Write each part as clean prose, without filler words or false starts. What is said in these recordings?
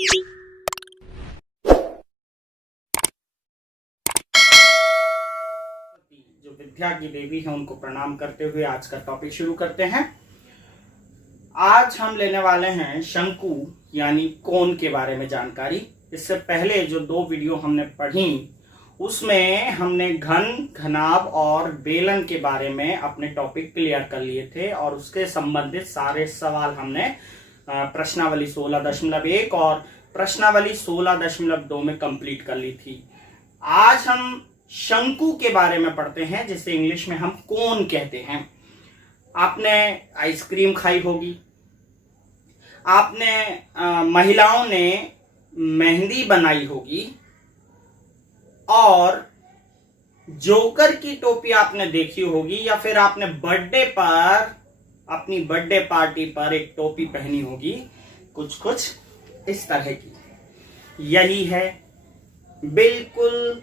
जो विद्या की देवी है उनको प्रणाम करते हुए आज का टॉपिक शुरू करते हैं। आज हम लेने वाले हैं शंकु यानी कोन के बारे में जानकारी। इससे पहले जो 2 वीडियो हमने पढ़ी उसमें हमने घन, घनाभ और बेलन के बारे में अपने टॉपिक क्लियर कर लिए थे और उसके संबंधित सारे सवाल हमने प्रश्नावली 16.1 और प्रश्नावली 16.2 में कंप्लीट कर ली थी। आज हम शंकु के बारे में पढ़ते हैं, जिसे इंग्लिश में हम कोन कहते हैं। आपने आइसक्रीम खाई होगी, आपने महिलाओं ने मेहंदी बनाई होगी और जोकर की टोपी आपने देखी होगी, या फिर आपने बर्थडे पर अपनी बर्थडे पार्टी पर एक टोपी पहनी होगी, कुछ इस तरह की। यही है बिल्कुल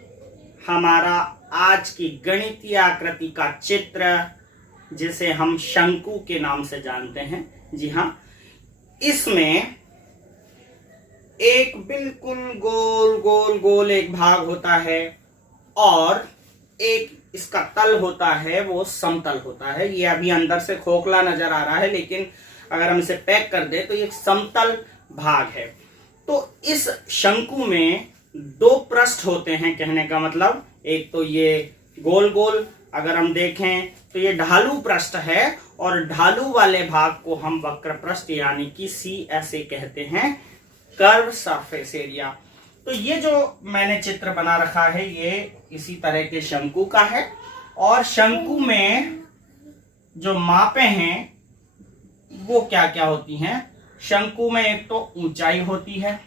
हमारा आज की गणितीय आकृति का चित्र, जिसे हम शंकु के नाम से जानते हैं। जी हाँ, इसमें एक बिल्कुल गोल गोल गोल एक भाग होता है और एक इसका तल होता है, वो समतल होता है। ये अभी अंदर से खोखला नजर आ रहा है, लेकिन अगर हम इसे पैक कर दें तो ये एक समतल भाग है। तो इस शंकु में 2 पृष्ठ होते हैं, कहने का मतलब एक तो ये गोल गोल, अगर हम देखें तो ये ढालू पृष्ठ है और ढालू वाले भाग को हम वक्र पृष्ठ यानी कि CSA कहते हैं, कर्व सरफेस एरिया। तो ये जो मैंने चित्र बना रखा है ये इसी तरह के शंकु का है। और शंकु में जो मापें हैं वो क्या क्या होती हैं। शंकु में एक तो ऊंचाई होती है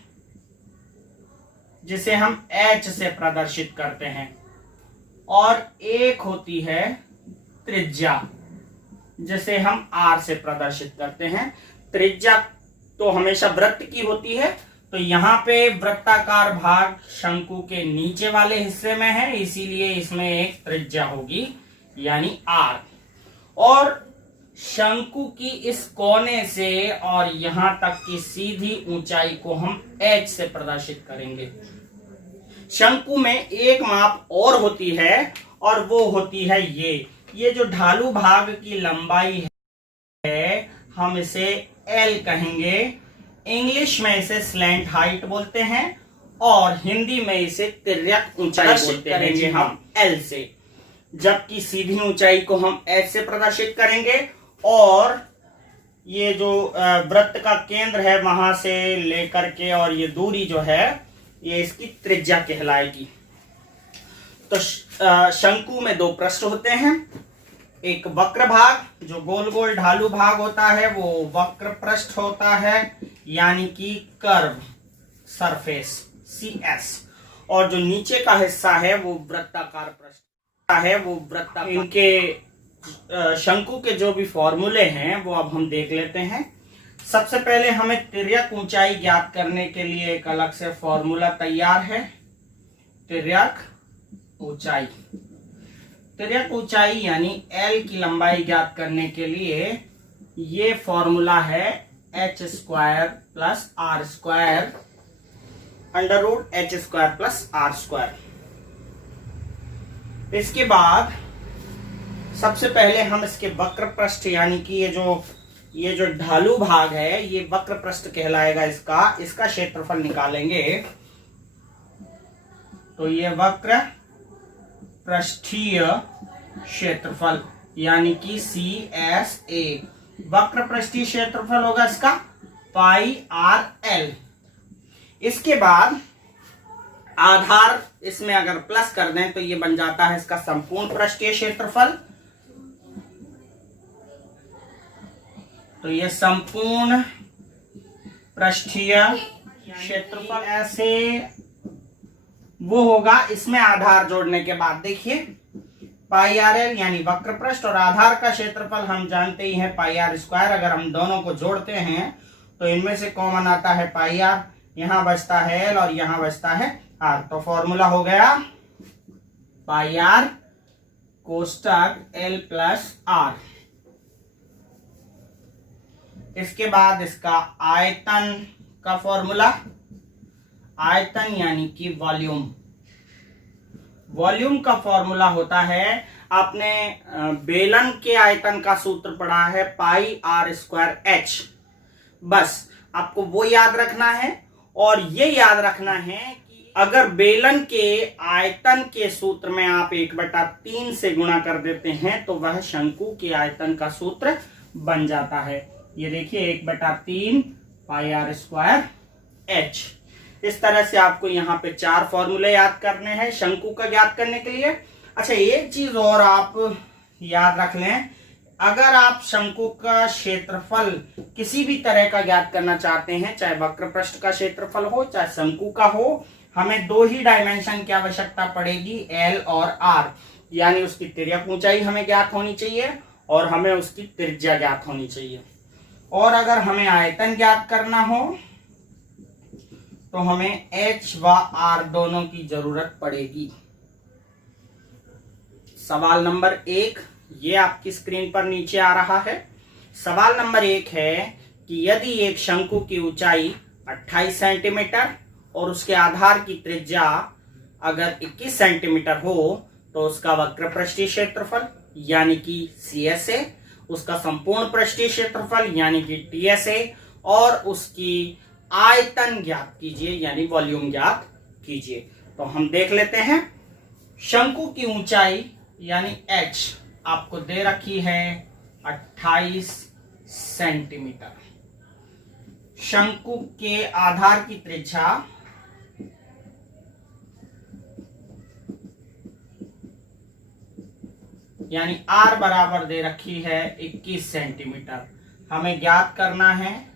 जिसे हम H से प्रदर्शित करते हैं, और एक होती है त्रिज्या जिसे हम R से प्रदर्शित करते हैं। त्रिज्या तो हमेशा वृत्त की होती है, तो यहाँ पे वृत्ताकार भाग शंकु के नीचे वाले हिस्से में है, इसीलिए इसमें एक त्रिज्या होगी यानी R। और शंकु की इस कोने से और यहां तक की सीधी ऊंचाई को हम H से प्रदर्शित करेंगे। शंकु में एक माप और होती है और वो होती है ये जो ढालू भाग की लंबाई है हम इसे L कहेंगे। इंग्लिश में इसे स्लैंट हाइट बोलते हैं और हिंदी में इसे तिर्यक ऊंचाई बोलते हैं हम L से, जबकि सीधी ऊंचाई को हम H से प्रदर्शित करेंगे। और ये जो वृत्त का केंद्र है वहां से लेकर के और ये दूरी जो है ये इसकी त्रिज्या कहलाएगी। तो शंकु में 2 पृष्ठ होते हैं, एक वक्र भाग जो गोल गोल ढालू भाग होता है वो वक्र पृष्ठ होता है यानी कि कर्व सरफेस CS, और जो नीचे का हिस्सा है वो वृत्ताकार पृष्ठ है, वो वृत्ताकार। इनके शंकु के जो भी फॉर्मूले हैं वो अब हम देख लेते हैं। सबसे पहले हमें तिर्यक ऊंचाई ज्ञात करने के लिए एक अलग से फॉर्मूला तैयार है। तिर्यक ऊंचाई यानी L की लंबाई ज्ञात करने के लिए ये फॉर्मूला है H² + R² √H² + R²। इसके बाद सबसे पहले हम इसके वक्र पृष्ठ यानी कि ये जो ढालू भाग है ये वक्र पृष्ठ कहलाएगा, इसका क्षेत्रफल निकालेंगे। तो ये वक्र पृष्ठीय क्षेत्रफल यानी कि CSA, वक्र पृष्ठीय क्षेत्रफल होगा इसका πRL। इसके बाद आधार इसमें अगर प्लस कर दें तो ये बन जाता है इसका संपूर्ण पृष्ठीय क्षेत्रफल। तो ये संपूर्ण पृष्ठीय क्षेत्रफल ऐसे वो होगा। इसमें आधार जोड़ने के बाद देखिए πRL यानी वक्र पृष्ठ और आधार का क्षेत्रफल हम जानते ही हैं πr²। अगर हम दोनों को जोड़ते हैं तो इनमें से कॉमन आता है πr, यहां बचता है L और यहां बचता है R। तो फॉर्मूला हो गया πr कोष्टक L + R। इसके बाद इसका आयतन का फॉर्मूला आयतन यानी कि वॉल्यूम। वॉल्यूम का फॉर्मूला होता है, आपने बेलन के आयतन का सूत्र पढ़ा है, पाई आर स्क्वायर एच। बस आपको वो याद रखना है, और ये याद रखना है कि अगर बेलन के आयतन के सूत्र में आप 1/3 से गुणा कर देते हैं तो वह शंकु के आयतन का सूत्र बन जाता है। ये देखिए 1/3 पाई आर स्क्वायर एच। इस तरह से आपको यहाँ पे 4 फॉर्मूले याद करने हैं शंकु का ज्ञात करने के लिए। अच्छा, एक चीज और आप याद रख लें, अगर आप शंकु का क्षेत्रफल किसी भी तरह का ज्ञात करना चाहते हैं, चाहे वक्र पृष्ठ का क्षेत्रफल हो चाहे शंकु का हो, हमें 2 ही डायमेंशन की आवश्यकता पड़ेगी, एल और आर। यानी उसकी तिर्यक ऊंचाई हमें ज्ञात होनी चाहिए और हमें उसकी त्रिज्या ज्ञात होनी चाहिए। और अगर हमें आयतन ज्ञात करना हो तो हमें एच व आर दोनों की जरूरत पड़ेगी। सवाल नंबर 1 ये आपकी स्क्रीन पर नीचे आ रहा है। सवाल नंबर 1 है कि यदि एक शंकु की ऊंचाई 28 सेंटीमीटर और उसके आधार की त्रिज्या अगर 21 सेंटीमीटर हो तो उसका वक्र पृष्ठीय क्षेत्रफल यानी कि CSA, उसका संपूर्ण पृष्ठीय क्षेत्रफल यानी कि TSA, और उसकी आयतन ज्ञात कीजिए यानी वॉल्यूम ज्ञात कीजिए। तो हम देख लेते हैं। शंकु की ऊंचाई यानी H आपको दे रखी है 28 सेंटीमीटर। शंकु के आधार की त्रिज्या यानी R बराबर दे रखी है 21 सेंटीमीटर। हमें ज्ञात करना है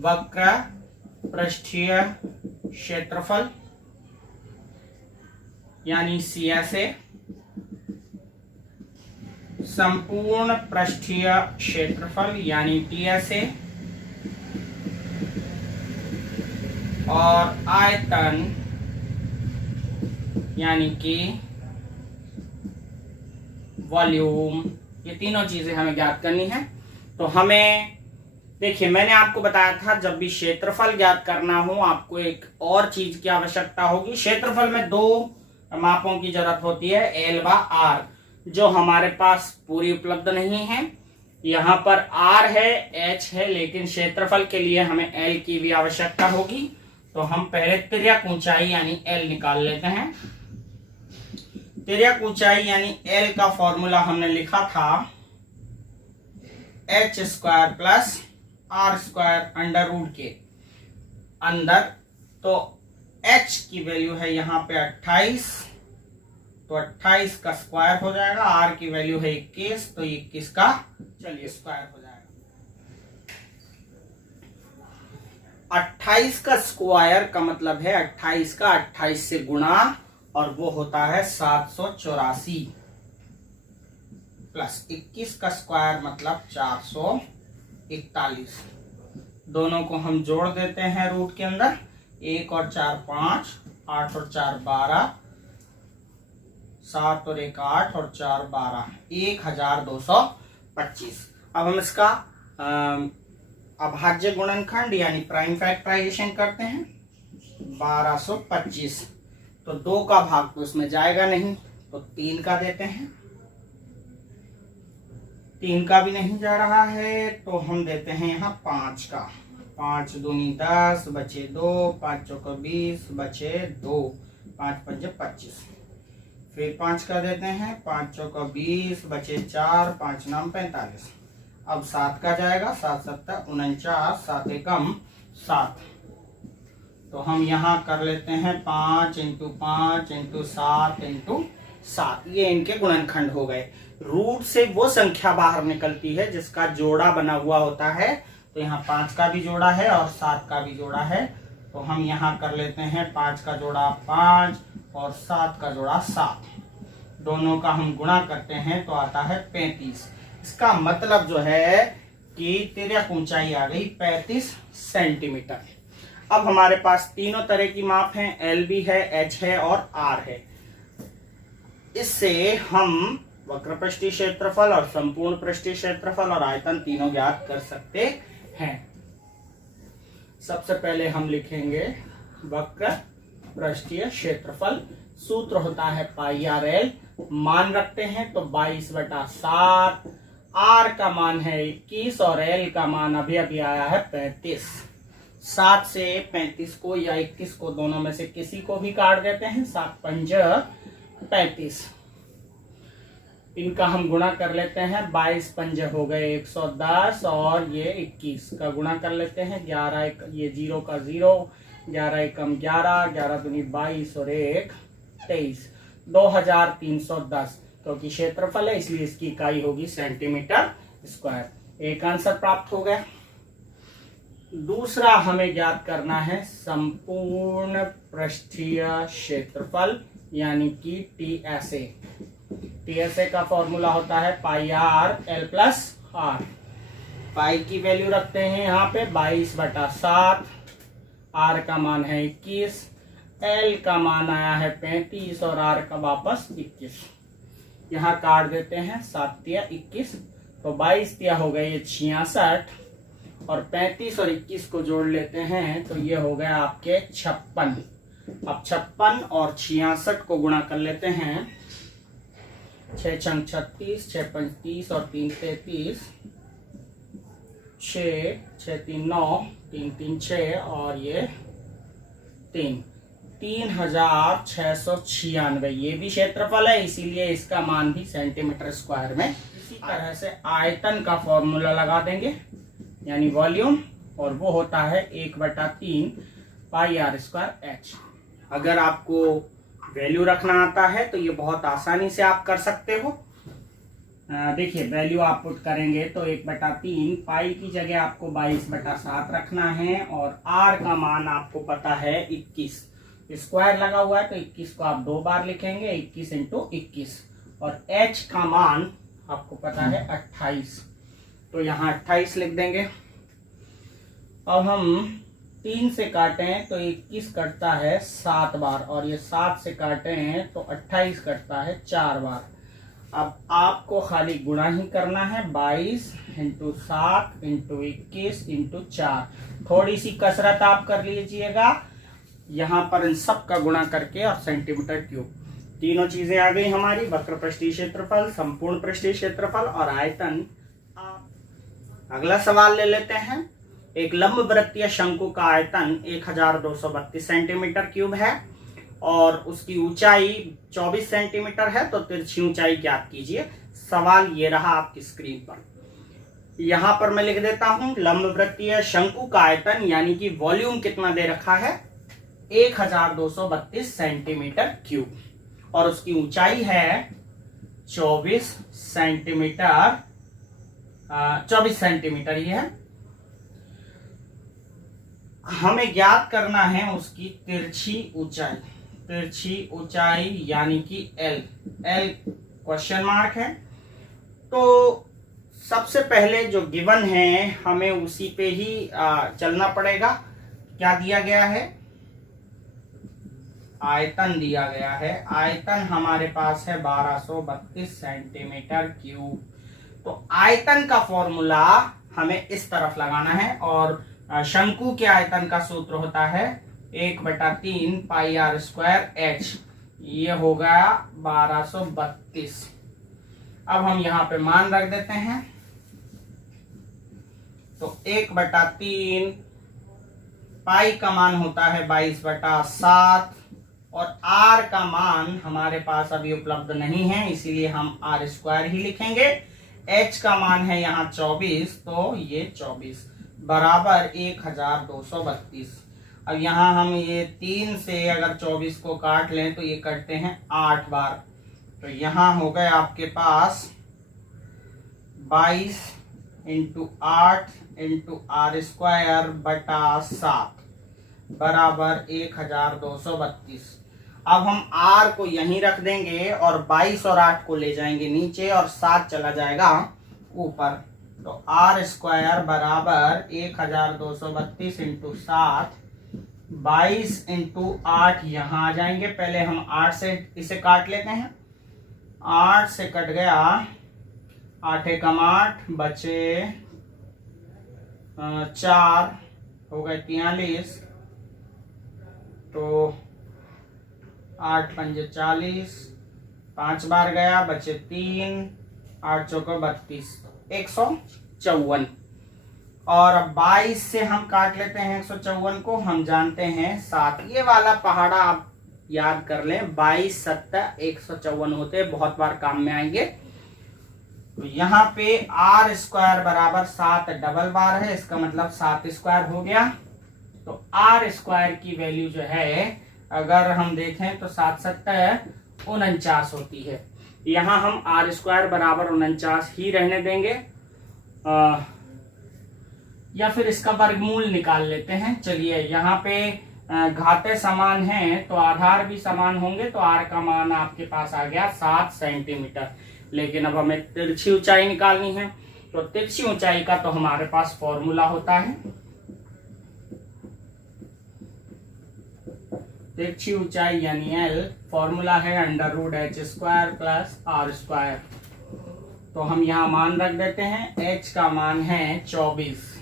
वक्र पृष्ठीय क्षेत्रफल यानी CSA, संपूर्ण पृष्ठीय क्षेत्रफल यानी TSA, और आयतन यानी कि वॉल्यूम। ये तीनों चीजें हमें ज्ञात करनी है। तो हमें देखिए, मैंने आपको बताया था जब भी क्षेत्रफल ज्ञात करना हो आपको एक और चीज की आवश्यकता होगी। क्षेत्रफल में 2 मापों की जरूरत होती है, एल व आर, जो हमारे पास पूरी उपलब्ध नहीं है। यहाँ पर आर है, एच है, लेकिन क्षेत्रफल के लिए हमें एल की भी आवश्यकता होगी। तो हम पहले तिर्यक ऊंचाई यानी एल निकाल लेते हैं। तिर्यक ऊंचाई यानी एल का फॉर्मूला हमने लिखा था h square plus r square under root के अंदर। तो एच की वैल्यू है यहाँ पे 28, तो 28 का स्क्वायर हो जाएगा। आर की वैल्यू है 21, तो 21 का चलिए स्क्वायर हो जाएगा। 28 का स्क्वायर का मतलब है 28 का 28 से गुणा, और वो होता है 784, प्लस 21 का स्क्वायर मतलब 441। दोनों को हम जोड़ देते हैं रूट के अंदर। 1 और 4 5, 8 और 4 12, 7 और 1 8 और 4 12, 1225। अब हम इसका अभाज्य गुणनखंड यानी प्राइम फैक्टराइजेशन करते हैं। 1225, तो 2 का भाग तो इसमें जाएगा नहीं, तो 3 का देते हैं। 3 का भी नहीं जा रहा है, तो हम देते हैं यहाँ 5 का। 5 दूनी 10 बचे 2, 5 चौका 20 बचे 2, 5 पंजे 25। फिर 5 का देते हैं, 5 चौका 20 बचे 4, 5 नाम 45। अब 7 का जाएगा, 7 7 49, 7 एकम 7। तो हम यहाँ कर लेते हैं 5 × 5 × 7 × 7। ये इनके गुणनखंड हो गए। रूट से वो संख्या बाहर निकलती है जिसका जोड़ा बना हुआ होता है। तो यहाँ 5 का भी जोड़ा है और 7 का भी जोड़ा है। तो हम यहाँ कर लेते हैं 5 का जोड़ा 5 और 7 का जोड़ा 7। दोनों का हम गुणा करते हैं तो आता है 35। इसका मतलब जो है कि तिर्यक ऊंचाई आ गई 35 सेंटीमीटर। अब हमारे पास तीनों तरह की माप हैं, एल भी है, एच है और आर है। इससे हम वक्र पृष्ठीय क्षेत्रफल और संपूर्ण पृष्ठीय क्षेत्रफल और आयतन तीनों ज्ञात कर सकते हैं। सबसे पहले हम लिखेंगे वक्र पृष्ठीय क्षेत्रफल। सूत्र होता है पाई आर एल। मान रखते हैं तो 22/7। आर का मान है 21 और एल का मान अभी अभी आया है 35। 7 से 35 को या 21 को दोनों में से किसी को भी काट देते हैं। 7 पंज 35। इनका हम गुणा कर लेते हैं। 22 पंज हो गए 110 और ये 21 का गुणा कर लेते हैं। 11 ये 0 का 0, 11 एकम 11, 11 दूनी 22 और 1 23। 2310 क्योंकि क्षेत्रफल है इसलिए इसकी इकाई होगी सेंटीमीटर स्क्वायर। एक आंसर प्राप्त हो गया। दूसरा हमें ज्ञात करना है संपूर्ण पृष्ठीय क्षेत्रफल यानी कि टीएसए। टीएसए का फॉर्मूला होता है पाई आर एल प्लस आर। पाई की वैल्यू रखते हैं यहाँ पे 22/7। आर का मान है 21, एल का मान आया है 35 और आर का वापस 21। यहाँ काट देते हैं। 7 तिया 21 तो 22 तिया हो गए 66 और 35 और 21 को जोड़ लेते हैं तो ये हो गया आपके 56। अब 56 और 66 को गुणा कर लेते हैं। 6 छंग 36, 6 पंच 30 और 3 33। 6 6 3 9, 3 3 6 और ये 3 3696। ये भी क्षेत्रफल है इसीलिए इसका मान भी सेंटीमीटर स्क्वायर में। इसी तरह से आयतन का फॉर्मूला लगा देंगे यानी वॉल्यूम, और वो होता है 1/3 पाई आर स्क्वायर एच। अगर आपको वैल्यू रखना आता है तो ये बहुत आसानी से आप कर सकते हो। देखिए वैल्यू आप पुट करेंगे तो 1/3 पाई की जगह आपको 22/7 रखना है और आर का मान आपको पता है 21। स्क्वायर लगा हुआ है तो 21 को आप 2 बार लिखेंगे, 21 × 21। और एच का मान आपको पता है 28 तो यहाँ 28 लिख देंगे। अब हम 3 से काटें तो 21 कटता है 7 बार और ये 7 से काटें तो 28 कटता है 4 बार। अब आपको खाली गुणा ही करना है। 22 × 7 × 21 × 4। थोड़ी सी कसरत आप कर लीजिएगा यहाँ पर इन सब का गुणा करके और सेंटीमीटर क्यूब। तीनों चीजें आ गई हमारी, वक्र पृष्ठीय क्षेत्रफल, संपूर्ण पृष्ठीय क्षेत्रफल और आयतन। अगला सवाल ले लेते हैं। एक लंबवृत्तीय शंकु का आयतन 1232 सेंटीमीटर क्यूब है और उसकी ऊंचाई 24 सेंटीमीटर है, तो तिरछी ऊंचाई ज्ञात कीजिए। सवाल ये रहा आपकी स्क्रीन पर। यहां पर मैं लिख देता हूं लंबवृत्तीय शंकु का आयतन यानी कि वॉल्यूम कितना दे रखा है 1232 सेंटीमीटर क्यूब और उसकी ऊंचाई है 24 सेंटीमीटर। 24 सेंटीमीटर ही है। हमें ज्ञात करना है उसकी तिरछी ऊंचाई। तिरछी ऊंचाई यानी कि एल। एल क्वेश्चन मार्क है। तो सबसे पहले जो गिवन है हमें उसी पे ही चलना पड़ेगा। क्या दिया गया है? आयतन दिया गया है। आयतन हमारे पास है 1232 सेंटीमीटर क्यूब। तो आयतन का फॉर्मूला हमें इस तरफ लगाना है और शंकु के आयतन का सूत्र होता है 1/3 पाई आर स्क्वायर एच। ये होगा 1232। अब हम यहाँ पे मान रख देते हैं तो 1/3 पाई का मान होता है 22/7 और आर का मान हमारे पास अभी उपलब्ध नहीं है इसीलिए हम आर स्क्वायर ही लिखेंगे। एच का मान है यहाँ 24 तो ये 24 बराबर 1232। अब यहाँ हम ये 3 से अगर 24 को काट लें तो ये कटते हैं 8 बार। तो यहाँ हो गए आपके पास 22 × 8 × आर स्क्वायर बटा 7 बराबर 1232। अब हम आर को यहीं रख देंगे और 22 और 8 को ले जाएंगे नीचे और 7 चला जाएगा ऊपर। तो आर स्क्वायर बराबर 1232 × 7। 22 × 8 यहाँ आ जाएंगे। पहले हम 8 से इसे काट लेते हैं। 8 से कट गया 8 एकम 8 बचे 4 हो गए 43 तो 8 पंजे 40, 5 बार गया, बचे 3, 8 चौको 32, 154। और अब 22 से हम काट लेते हैं 154 को, हम जानते हैं 7। ये वाला पहाड़ा आप याद कर लें, 22 7 154 होते, बहुत बार काम में आएंगे। तो यहाँ पे आर स्क्वायर बराबर 7 डबल बार है, इसका मतलब 7 स्क्वायर हो गया। तो आर स्क्वायर की वैल्यू जो है अगर हम देखें तो 7 7 49 होती है। यहाँ हम आर स्क्वायर बराबर 49 ही रहने देंगे, या फिर इसका वर्गमूल निकाल लेते हैं। चलिए, यहाँ पे घाते समान हैं तो आधार भी समान होंगे, तो आर का मान आपके पास आ गया 7 सेंटीमीटर। लेकिन अब हमें तिरछी ऊंचाई निकालनी है, तो तिरछी ऊंचाई का तो हमारे पास फॉर्मूला होता है, तिरछी ऊंचाई यानी एल, फॉर्मूला है √h² प्लस आर स्क्वायर। तो हम यहाँ मान रख देते हैं, h का मान है 24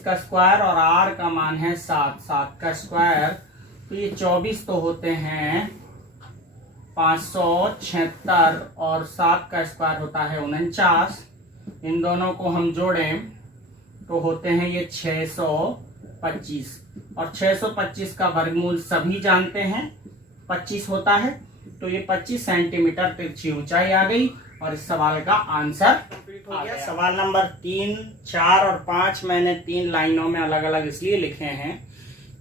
का स्क्वायर और r का मान है 7 का स्क्वायर। तो ये 24 तो होते हैं 576 और 7 का स्क्वायर होता है 49। इन दोनों को हम जोड़ें तो होते हैं ये 625, और 625 का वर्गमूल सभी जानते हैं 25 होता है। तो ये 25 सेंटीमीटर तिरछी ऊंचाई आ गई और इस सवाल का आंसर हो गया। सवाल नंबर 3, 4 और 5 मैंने 3 लाइनों में अलग अलग इसलिए लिखे हैं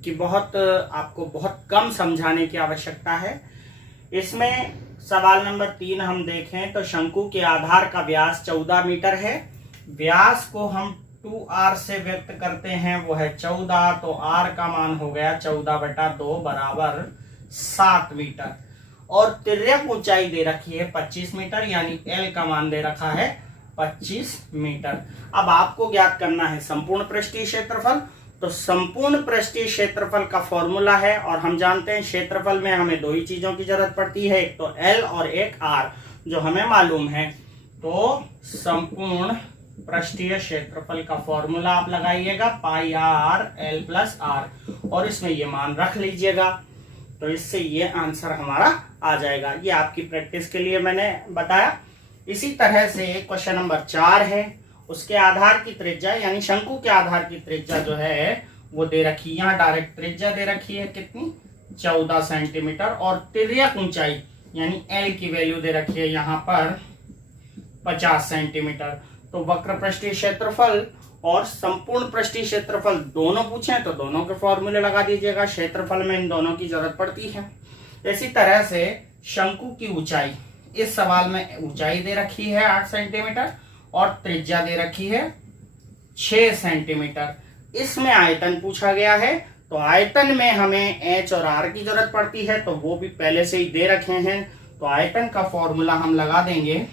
कि आपको बहुत कम समझाने की आवश्यकता है। इसमें सवाल नंबर 3 हम देखें तो शंकु के आधार का व्यास 14 मीटर है। व्यास को हम 2r से व्यक्त करते हैं, वो है 14। तो r का मान हो गया 14/2 बराबर 7 मीटर। और तिर्यक ऊंचाई दे रखी है 25 मीटर, यानी L का मान दे रखा है 25 मीटर। अब आपको ज्ञात करना है संपूर्ण पृष्ठीय क्षेत्रफल। तो संपूर्ण पृष्ठीय क्षेत्रफल का फॉर्मूला है, और हम जानते हैं क्षेत्रफल में हमें 2 ही चीजों की जरूरत पड़ती है, एक तो L और एक R, जो हमें मालूम है। तो संपूर्ण पृष्ठीय क्षेत्रफल का फॉर्मूला आप लगाइएगा πr L + R, और इसमें ये मान रख लीजिएगा। तो इससे ये आंसर हमारा आ जाएगा। ये आपकी प्रैक्टिस के लिए मैंने बताया। इसी तरह से क्वेश्चन नंबर 4 है, उसके आधार की त्रिज्या यानी शंकु के आधार की त्रिज्या जो है वो दे रखी है। यहाँ डायरेक्ट त्रिज्या दे रखी है कितनी, 14 सेंटीमीटर, और तिर्यक ऊंचाई यानी L की वैल्यू दे रखी है यहाँ पर 50 सेंटीमीटर। तो वक्र पृष्ठीय क्षेत्रफल और संपूर्ण पृष्ठीय क्षेत्रफल दोनों पूछे तो दोनों के फॉर्मूले लगा दीजिएगा, क्षेत्रफल में इन दोनों की जरूरत पड़ती है। इसी तरह से शंकु की ऊंचाई, इस सवाल में ऊंचाई दे रखी है 8 सेंटीमीटर और त्रिज्या दे रखी है 6 सेंटीमीटर। इसमें आयतन पूछा गया है, तो आयतन में हमें h और r की जरूरत पड़ती है, तो वो भी पहले से ही दे रखे हैं। तो आयतन का फॉर्मूला हम लगा देंगे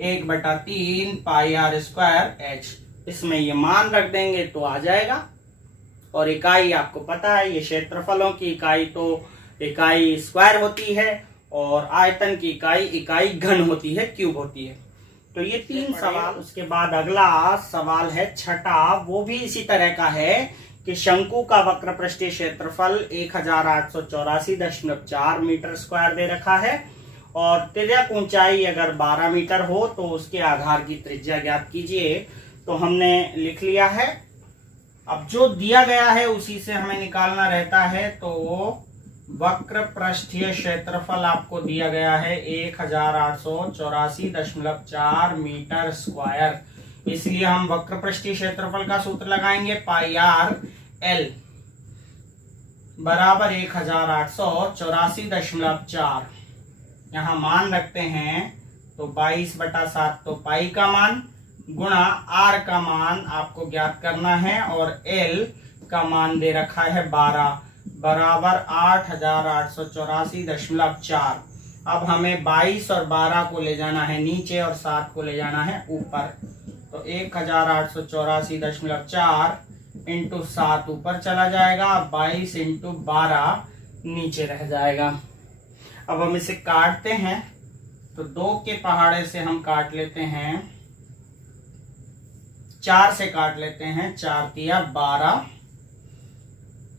1/3 πr²h। इसमें ये मान रख देंगे तो आ जाएगा। और इकाई आपको पता है, ये क्षेत्रफलों की इकाई तो इकाई स्क्वायर होती है, और आयतन की इकाई घन होती है, क्यूब होती है। तो ये 3 सवाल। उसके बाद अगला सवाल है 6, वो भी इसी तरह का है कि शंकु का वक्र पृष्ठीय क्षेत्रफल 1884.4 मीटर स्क्वायर दे रखा है, और तिर्यक ऊंचाई अगर 12 मीटर हो तो उसके आधार की त्रिज्या ज्ञात कीजिए। तो हमने लिख लिया है। अब जो दिया गया है उसी से हमें निकालना रहता है। तो वक्र पृष्ठीय क्षेत्रफल आपको दिया गया है 1884.4 मीटर स्क्वायर। इसलिए हम वक्र पृष्ठीय क्षेत्रफल का सूत्र लगाएंगे πr L बराबर 1884.4। यहाँ मान रखते हैं तो 22/7 तो पाई का मान गुणा r का मान आपको ज्ञात करना है, और L का मान दे रखा है 12 बराबर 8884.4। अब हमें 22 और 12 को ले जाना है नीचे और 7 को ले जाना है ऊपर। तो 1884.4 इंटू 7 ऊपर चला जाएगा, 22 इंटू 12 नीचे रह जाएगा। अब हम इसे काटते हैं, तो 2 के पहाड़े से हम काट लेते हैं, 4 से काट लेते हैं, 4 तिया 12,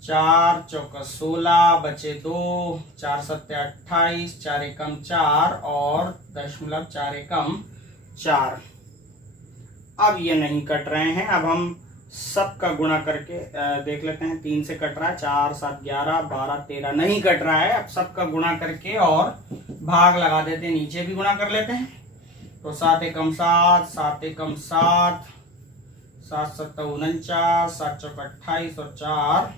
4 चौका 16 बचे 2, 4 सत्ते 28, 4 एकम 4 और 0.4 एकम 4। अब ये नहीं कट रहे हैं। अब हम सबका गुणा करके देख लेते हैं। 3 से कट रहा है, 4 7 11 12 13 नहीं कट रहा है। अब सबका गुणा करके और भाग लगा देते हैं, नीचे भी गुणा कर लेते हैं। तो 7 एकम 7, 7 एकम 7, 7 सत्ता 49, 7 चौका 28 और 4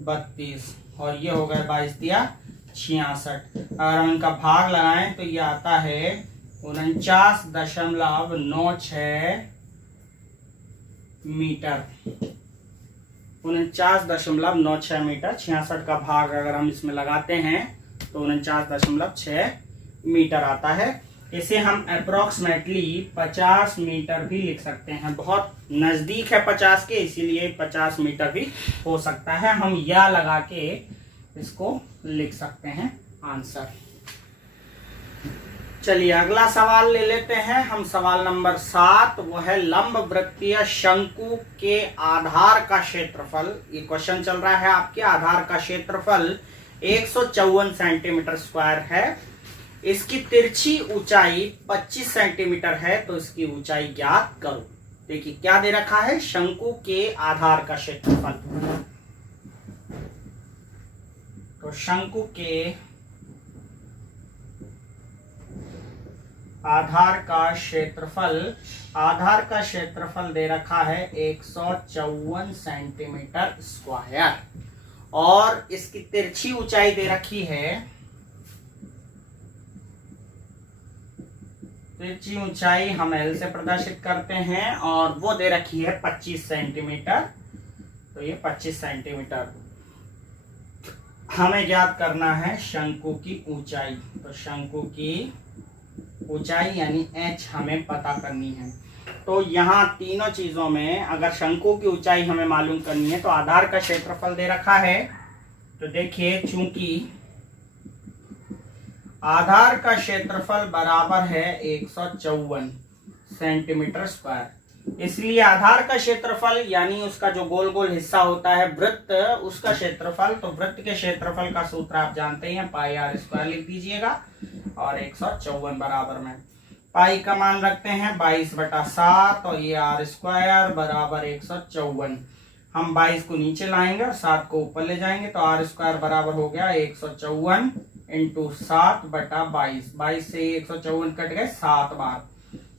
32 और ये हो गए 22 दिया 66। अगर हम इनका भाग लगाएं तो ये आता है 49.96 मीटर। 49.96 मीटर। 66 का भाग अगर हम इसमें लगाते हैं तो 49.6 मीटर आता है। इसे हम अप्रोक्सीमेटली 50 मीटर भी लिख सकते हैं। बहुत नजदीक है 50 के, इसीलिए 50 मीटर भी हो सकता है। हम या लगा के इसको लिख सकते हैं आंसर। चलिए अगला सवाल ले लेते हैं हम। सवाल नंबर 7, वो है लंब वृत्तीय शंकु के आधार का क्षेत्रफल। ये क्वेश्चन चल रहा है आपके। आधार का क्षेत्रफल 154 सेंटीमीटर स्क्वायर है। इसकी तिरछी ऊंचाई 25 सेंटीमीटर है, तो इसकी ऊंचाई ज्ञात करो। देखिए क्या दे रखा है, शंकु के आधार का क्षेत्रफल। तो शंकु के आधार का क्षेत्रफल दे रखा है 154 सेंटीमीटर स्क्वायर और इसकी तिरछी ऊंचाई दे रखी है, तिरछी ऊंचाई हम एल से प्रदर्शित करते हैं और वो दे रखी है 25 सेंटीमीटर। तो ये 25 सेंटीमीटर हमें ज्ञात करना है शंकु की ऊंचाई। तो शंकु की ऊंचाई यानी h हमें पता करनी है। तो यहाँ तीनों चीजों में अगर शंकु की ऊंचाई हमें मालूम करनी है तो आधार का क्षेत्रफल दे रखा है। तो देखिए चूंकि आधार का क्षेत्रफल बराबर है 154 सेंटीमीटर स्क्वायर, इसलिए आधार का क्षेत्रफल यानी उसका जो गोल गोल हिस्सा होता है वृत्त, उसका क्षेत्रफल। तो वृत्त के क्षेत्रफल का सूत्र आप जानते हैं, पाई आर स्क्वायर लिख दीजिएगा और 154 बराबर में पाई का मान रखते हैं 22/7 और ये आर स्क्वायर बराबर 154। हम 22 को नीचे लाएंगे और 7 को ऊपर ले जाएंगे तो आर स्क्वायर बराबर हो गया 154 इंटू 7/22। 22 से 154 कट गए 7 बार,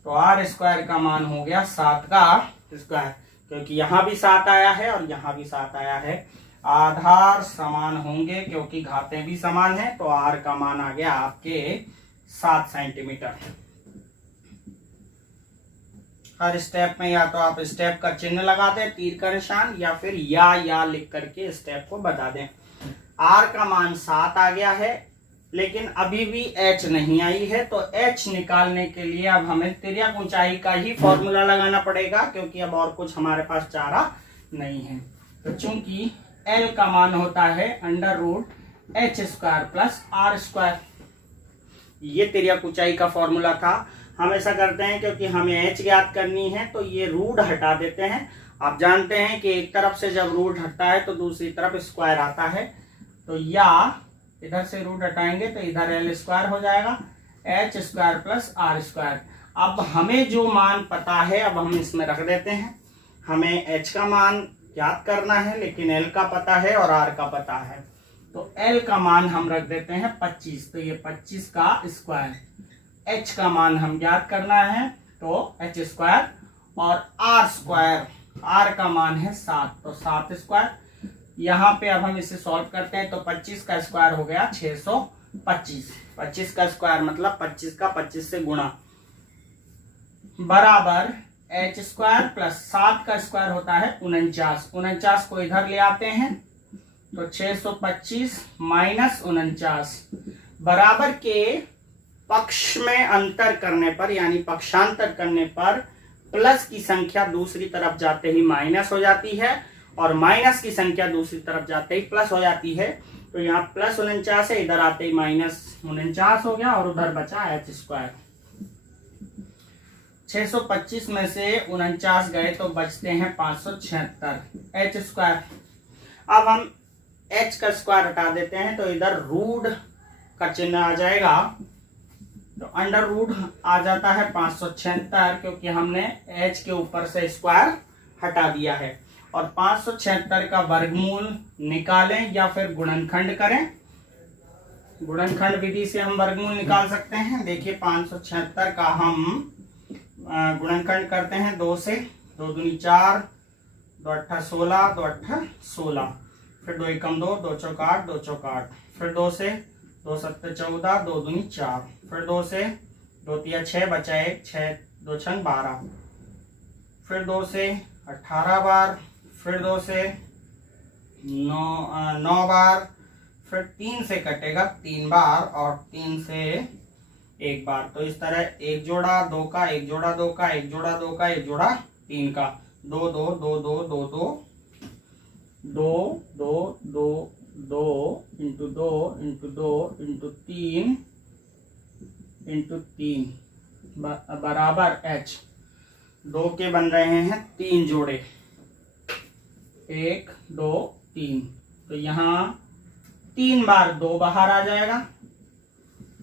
तो आर स्क्वायर का मान हो गया 7 का स्क्वायर, क्योंकि यहां भी 7 आया है और यहां भी 7 आया है। आधार समान होंगे क्योंकि घातें भी समान है, तो आर का मान आ गया आपके 7 सेंटीमीटर। हर स्टेप में या तो आप स्टेप का चिन्ह लगा दें, तीर का निशान, या फिर या लिख करके स्टेप को बता दें। आर का मान 7 आ गया है, लेकिन अभी भी h नहीं आई है, तो h निकालने के लिए अब हमें तिर्यक ऊंचाई का ही फॉर्मूला लगाना पड़ेगा, क्योंकि अब और कुछ हमारे पास चारा नहीं है। तो चूंकि l का मान होता है √h² प्लस r स्क्वायर, ये तिर्यक ऊंचाई का फॉर्मूला था। हम ऐसा करते हैं क्योंकि हमें h ज्ञात करनी है, तो ये रूट हटा देते हैं। आप जानते हैं कि एक तरफ से जब रूट हटता है तो दूसरी तरफ स्क्वायर आता है, तो या इधर से रूट हटाएंगे तो इधर एल स्क्वायर हो जाएगा, h² प्लस r स्क्वायर। अब हमें जो मान पता है अब हम इसमें रख देते हैं। हमें h का मान ज्ञात करना है, लेकिन l का पता है और r का पता है, तो l का मान हम रख देते हैं 25, तो ये 25 का स्क्वायर। h का मान हम ज्ञात करना है तो h² और r स्क्वायर, r का मान है 7, तो 7 स्क्वायर। यहाँ पे अब हम इसे सॉल्व करते हैं तो 25 का स्क्वायर हो गया 625। 25 का स्क्वायर मतलब 25 का 25 से गुणा, बराबर h² प्लस 7 का स्क्वायर होता है 49। 49 को इधर ले आते हैं तो 625 माइनस 49 बराबर के पक्ष में अंतर करने पर यानी पक्षांतर करने पर प्लस की संख्या दूसरी तरफ जाते ही माइनस हो जाती है और माइनस की संख्या दूसरी तरफ जाते ही प्लस हो जाती है। तो यहाँ प्लस 49 है, इधर आते ही माइनस 49 हो गया और उधर बचा h²। 625 में से 49 गए तो बचते हैं 576 h²। अब हम h का स्क्वायर हटा देते हैं तो इधर रूट का चिन्ह आ जाएगा, तो अंडर रूट आ जाता है 576, क्योंकि हमने h के ऊपर से स्क्वायर हटा दिया है। और 576 का वर्गमूल निकालें या फिर गुणनखंड करें। गुणनखंड विधि से हम वर्गमूल निकाल सकते हैं। देखिए 576 का हम गुणनखंड करते हैं 2 से, 2 दूनी 4, 2 अट्ठा 16, 2 अट्ठा 16, फिर 2 एकम 2, 2 चौक 8, 2 चौक 8, फिर 2 से 2 सत्ते 14, 2 दूनी 4, फिर 2 से 2 तिया 6, बचा 1, 6 2 छंग 12, फिर 2 से 18 बार, फिर 2 से 9 बार, फिर 3 से कटेगा 3 बार और 3 से 1 बार। तो इस तरह 1 जोड़ा 2 का, 1 जोड़ा 2 का, 1 जोड़ा 2 का, 1 जोड़ा 3 का, 2 2 2 2 2 2 2 2 2 2 इंटू 2 इंटू 2 इंटू 3 इंटू 3 बराबर h। 2 के बन रहे हैं 3 जोड़े, 1 2 3, तो यहाँ 3 बार 2 बाहर आ जाएगा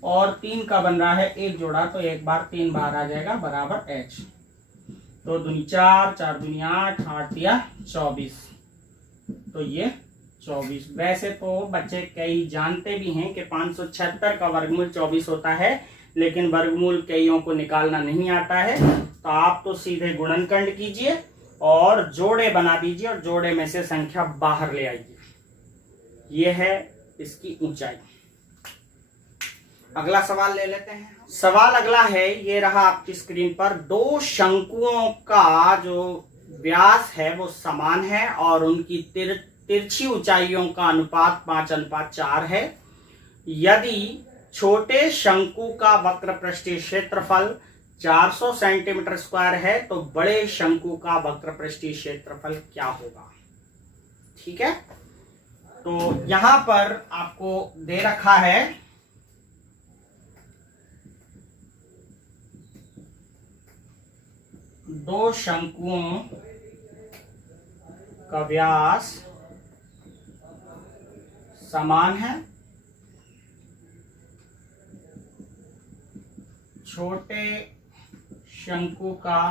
और 3 का बन रहा है 1 जोड़ा, तो 1 बार 3 बाहर आ जाएगा बराबर h। 2 दूनी 4, 4 दूनी 8, 8 या 24, तो ये 24। वैसे तो बच्चे कई जानते भी हैं कि 576 का वर्गमूल 24 होता है, लेकिन वर्गमूल कईयों को निकालना नहीं आता है, तो आप तो सीधे गुणनखंड कीजिए और जोड़े बना दीजिए और जोड़े में से संख्या बाहर ले आइए। यह है इसकी ऊंचाई। अगला सवाल ले लेते हैं। सवाल अगला है, ये रहा आपकी स्क्रीन पर। 2 शंकुओं का जो व्यास है वो समान है और उनकी तिरछी ऊंचाइयों का अनुपात 5:4 है। यदि छोटे शंकु का वक्र पृष्ठीय क्षेत्रफल 400 सेंटीमीटर स्क्वायर है तो बड़े शंकु का वक्र पृष्ठीय क्षेत्रफल क्या होगा? ठीक है, तो यहां पर आपको दे रखा है दो शंकुओं का व्यास समान है। छोटे शंकु का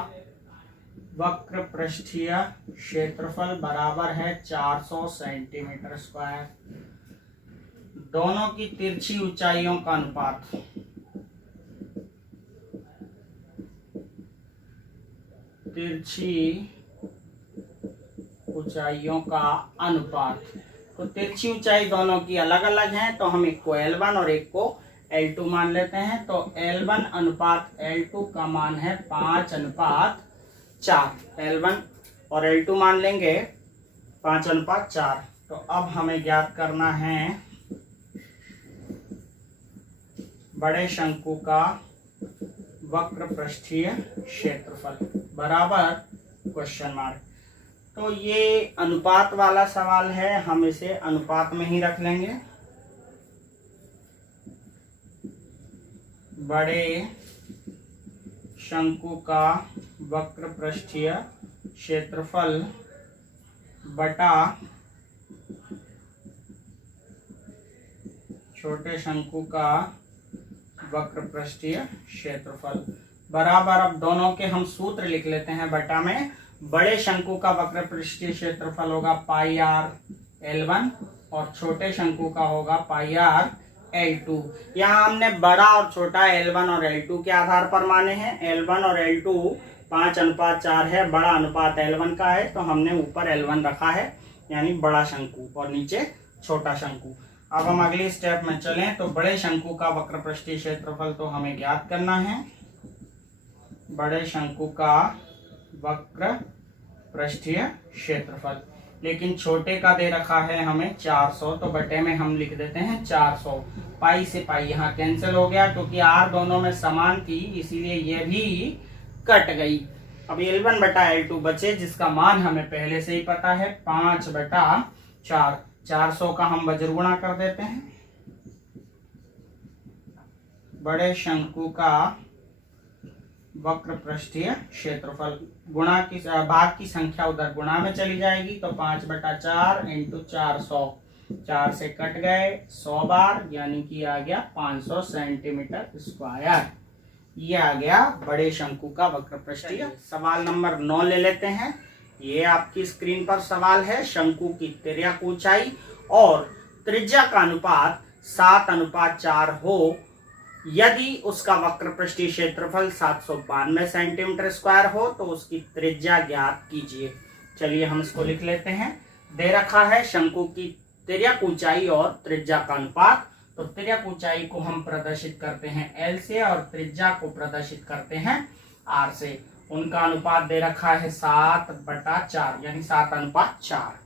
वक्र पृष्ठीय क्षेत्रफल बराबर है 400 सेंटीमीटर स्क्वायर। दोनों की तिरछी ऊंचाइयों का अनुपात तो तिरछी ऊंचाई दोनों की अलग अलग है, तो हम एक को L1 और एक को L2 मान लेते हैं। तो L1 अनुपात L2 का मान है 5:4। L1 और L2 मान लेंगे 5:4। तो अब हमें ज्ञात करना है बड़े शंकु का वक्र पृष्ठीय क्षेत्रफल बराबर क्वेश्चन मार्क। तो ये अनुपात वाला सवाल है, हम इसे अनुपात में ही रख लेंगे। बड़े शंकु का वक्र पृष्ठीय क्षेत्रफल बटा छोटे शंकु का वक्र पृष्ठीय क्षेत्रफल बराबर, अब दोनों के हम सूत्र लिख लेते हैं बटा में। बड़े शंकु का वक्र पृष्ठीय क्षेत्रफल होगा पाई आर L1 और छोटे शंकु का होगा पाई आर L2। यहाँ हमने बड़ा और छोटा L1 और L2 के आधार पर माने हैं। L1 और L2 5:4 है, बड़ा अनुपात L1 का है, तो हमने ऊपर L1 रखा है यानी बड़ा शंकु और नीचे छोटा शंकु। अब हम अगली स्टेप में चलें तो बड़े शंकु का वक्र पृष्ठीय क्षेत्रफल तो हमें ज्ञात करना है। बड़े शंकु का वक्र पृष्ठीय क्षेत्रफल, लेकिन छोटे का दे रखा है हमें 400, तो बटे में हम लिख देते हैं 400। पाई से पाई यहाँ कैंसिल हो गया, क्योंकि आर दोनों में समान थी इसीलिए ये भी कट गई। अब L1 बटा L2 बचे, जिसका मान हमें पहले से ही पता है 5/4। 400 का हम वज्रगुणा कर देते हैं। बड़े शंकु का वक्र पृष्ठीय क्षेत्रफल गुणा की भाग की संख्या उधर गुणा में चली जाएगी, तो 5/4 × 400 4 से कट गए 100 बार, यानी कि आ गया 500 सेंटीमीटर स्क्वायर। ये आ गया बड़े शंकु का वक्र प्रस्थ। सवाल नंबर 9 ले लेते हैं। ये आपकी स्क्रीन पर सवाल है। शंकु की तिर्यक ऊंचाई और त्रिज्या का अनुपात 7:4 हो यदि उसका वक्र पृष्ठीय क्षेत्रफल 792 सेंटीमीटर स्क्वायर हो तो उसकी त्रिज्या ज्ञात कीजिए। चलिए हम इसको लिख लेते हैं। दे रखा है शंकु की तिर्यक ऊंचाई और त्रिज्या का अनुपात। तो तिर्यक ऊंचाई को हम प्रदर्शित करते हैं L से और त्रिज्या को प्रदर्शित करते हैं R से। उनका अनुपात दे रखा है 7/4 यानी 7:4।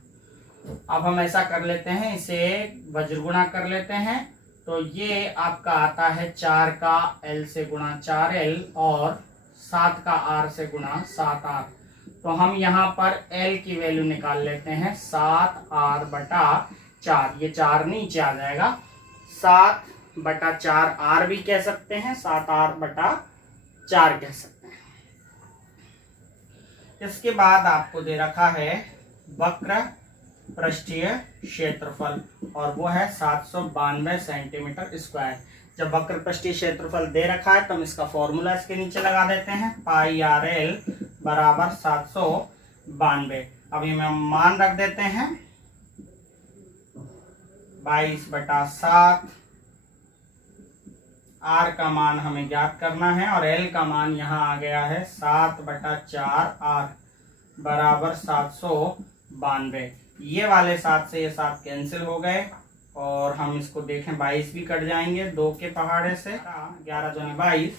अब हम ऐसा कर लेते हैं, इसे वज्रगुणा कर लेते हैं। तो ये आपका आता है 4 का L से गुणा 4L और 7 का R से गुणा 7R। तो हम यहाँ पर L की वैल्यू निकाल लेते हैं 7R/4। ये 4 नीचे आ जाएगा, 7/4R भी कह सकते हैं, 7R/4 कह सकते हैं। इसके बाद आपको दे रखा है वक्र पृष्ठीय क्षेत्रफल और वो है 792 सेंटीमीटर स्क्वायर। जब वक्र पृष्ठीय क्षेत्रफल दे रखा है तो हम इसका फॉर्मूला इसके नीचे लगा देते हैं, πRL बराबर 792। अभी हम मान रख देते हैं 22/7। R का मान हमें ज्ञात करना है और L का मान यहाँ आ गया है 7/4R बराबर 792। ये वाले 7 से ये 7 कैंसिल हो गए और हम इसको देखें 22 भी कट जाएंगे 2 के पहाड़े से। 11 दूनी 22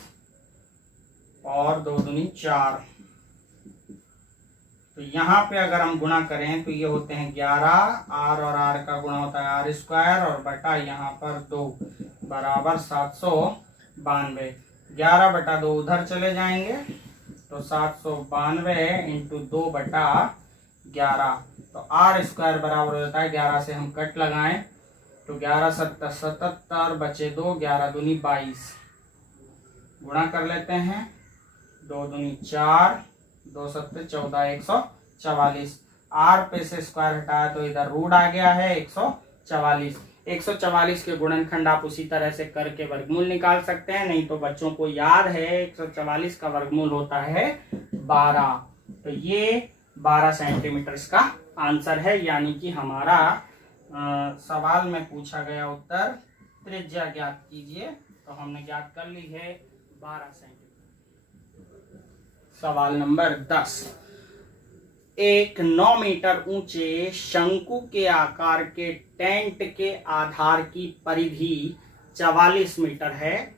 और 2 दूनी 4। तो यहाँ पे अगर हम गुणा करें तो ये होते हैं 11। R और R का गुणा होता है R स्क्वायर और बटा यहाँ पर 2 बराबर 792। 11/2 उधर चले जाएंगे तो 792 इंटू 2/11। तो R स्क्वायर बराबर हो जाता है 11 से हम कट लगाएं तो 11 7 77 बचे 2, 11 दूनी 22। गुणा कर लेते हैं 2 दूनी 4, 2 7 14, 144। R पे से स्क्वायर हटाया तो इधर रूट आ गया है 144। 144 के गुणनखंड आप उसी तरह से करके वर्गमूल निकाल सकते हैं, नहीं तो बच्चों को याद है 144 का वर्गमूल होता है 12। तो ये 12 सेंटीमीटर इसका आंसर है, यानी कि हमारा सवाल में पूछा गया उत्तर त्रिज्या ज्ञात कीजिए तो हमने ज्ञात कर ली है 12 सेंटीमीटर। सवाल नंबर 10। एक 9 मीटर ऊंचे शंकु के आकार के टेंट के आधार की परिधि 44 मीटर है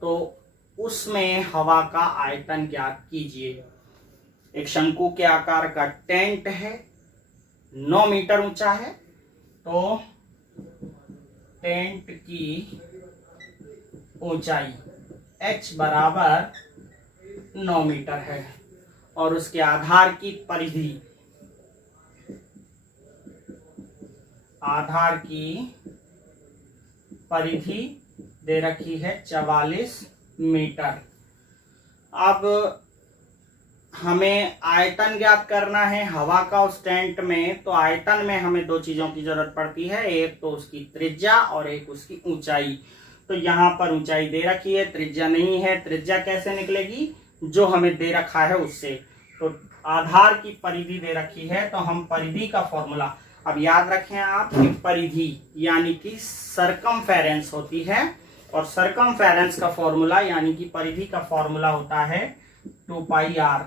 तो उसमें हवा का आयतन ज्ञात कीजिए। एक शंकु के आकार का टेंट है, 9 मीटर ऊंचा है, तो टेंट की ऊंचाई h बराबर 9 मीटर है और उसके आधार की परिधि, आधार की परिधि दे रखी है 44 मीटर। अब हमें आयतन ज्ञात करना है हवा का उस टेंट में। तो आयतन में हमें 2 चीजों की जरूरत पड़ती है, एक तो उसकी त्रिज्या और एक उसकी ऊंचाई। तो यहाँ पर ऊंचाई दे रखी है, त्रिज्या नहीं है। त्रिज्या कैसे निकलेगी? जो हमें दे रखा है उससे। तो आधार की परिधि दे रखी है तो हम परिधि का फॉर्मूला, अब याद रखें आप कि परिधि यानी कि सरकमफेरेंस होती है और सरकमफेरेंस का फॉर्मूला यानी कि परिधि का फॉर्मूला होता है 2πr,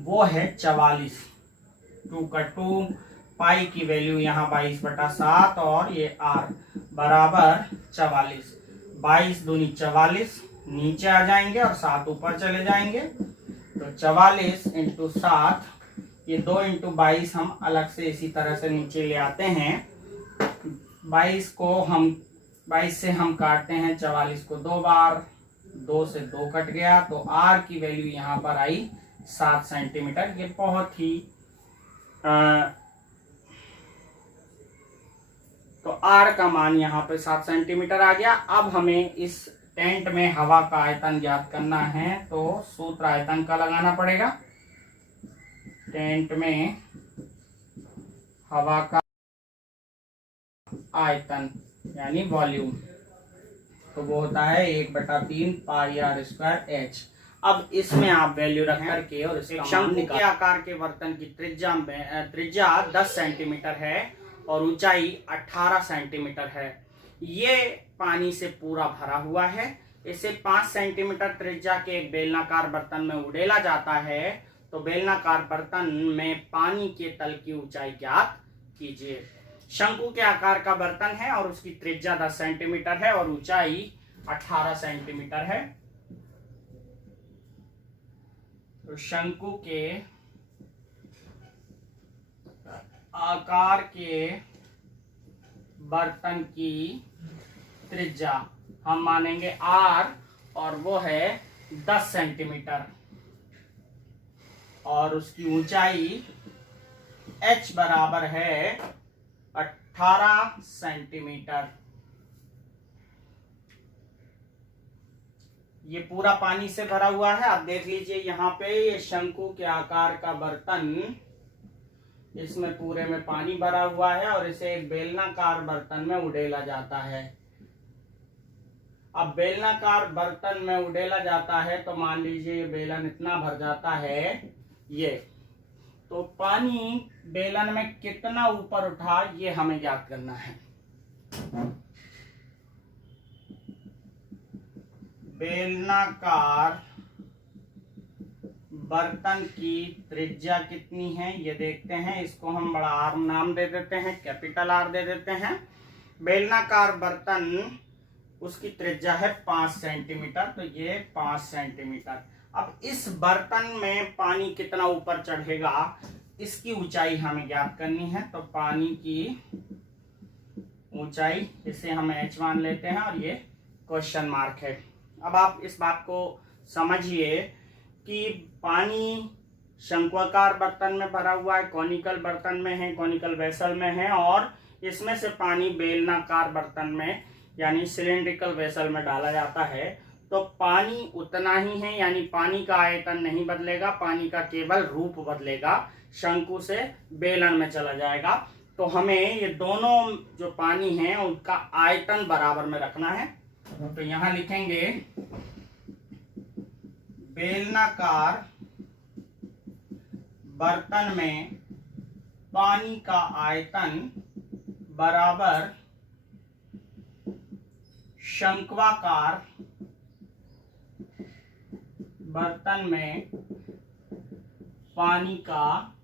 वो है 44। 2 का 2, पाई की वैल्यू यहाँ 22/7 और ये r बराबर 44। 22 दूनी 44 नीचे आ जाएंगे और 7 ऊपर चले जाएंगे। तो 44 इंटू 7, ये 2 इंटू 22 हम अलग से इसी तरह से नीचे ले आते हैं। 22 से हम काटते हैं 44 को 2 बार, 2 से 2 कट गया तो r की वैल्यू यहाँ पर आई 7 सेंटीमीटर। ये बहुत ही तो r का मान यहाँ पे 7 सेंटीमीटर आ गया। अब हमें इस टेंट में हवा का आयतन ज्ञात करना है तो सूत्र आयतन का लगाना पड़ेगा। टेंट में हवा का आयतन यानी वॉल्यूम, तो वो होता है 1/3 पाई आर स्क्वायर एच। अब इसमें आप वैल्यू रख करके और इसका शंकु के आकार के बर्तन की त्रिज्या 10 सेंटीमीटर है और ऊंचाई 18 सेंटीमीटर है। ये पानी से पूरा भरा हुआ है। इसे 5 सेंटीमीटर त्रिज्या के एक बेलनाकार बर्तन में उड़ेला जाता है। तो बेलनाकार बर्तन में पानी के तल की ऊंचाई ज्ञात कीजिए। शंकु के आकार का बर्तन है और उसकी त्रिज्या 10 सेंटीमीटर है और ऊंचाई 18 सेंटीमीटर है। तो शंकु के आकार के बर्तन की त्रिज्या हम मानेंगे r और वो है 10 सेंटीमीटर और उसकी ऊंचाई h बराबर है 18 सेंटीमीटर। ये पूरा पानी से भरा हुआ है। आप देख लीजिए यहाँ पे ये शंकु के आकार का बर्तन, इसमें पूरे में पानी भरा हुआ है और इसे एक बेलनाकार बर्तन में उड़ेला जाता है। अब बेलनाकार बर्तन में उड़ेला जाता है तो मान लीजिए ये बेलन इतना भर जाता है ये, तो पानी बेलन में कितना ऊपर उठा ये हमें ज्ञात करना है। बेलनाकार बर्तन की त्रिज्या कितनी है ये देखते हैं। इसको हम बड़ा आर नाम दे देते हैं, कैपिटल आर दे देते हैं। बेलनाकार बर्तन उसकी त्रिज्या है 5 सेंटीमीटर, तो ये 5 सेंटीमीटर। अब इस बर्तन में पानी कितना ऊपर चढ़ेगा इसकी ऊंचाई हमें ज्ञात करनी है। तो पानी की ऊंचाई इसे हम h मान लेते हैं और ये क्वेश्चन मार्क है। अब आप इस बात को समझिए कि पानी शंक्वाकार बर्तन में भरा हुआ है, कॉनिकल बर्तन में है, कॉनिकल वेसल में है और इसमें से पानी बेलनाकार बर्तन में यानी सिलेंड्रिकल वेसल में डाला जाता है। तो पानी उतना ही है, यानी पानी का आयतन नहीं बदलेगा, पानी का केवल रूप बदलेगा, शंकु से बेलन में चला जाएगा। तो हमें ये दोनों जो पानी है उनका आयतन बराबर में रखना है। तो यहां लिखेंगे बेलनाकार बर्तन में पानी का आयतन बराबर शंक्वाकार बर्तन में पानी का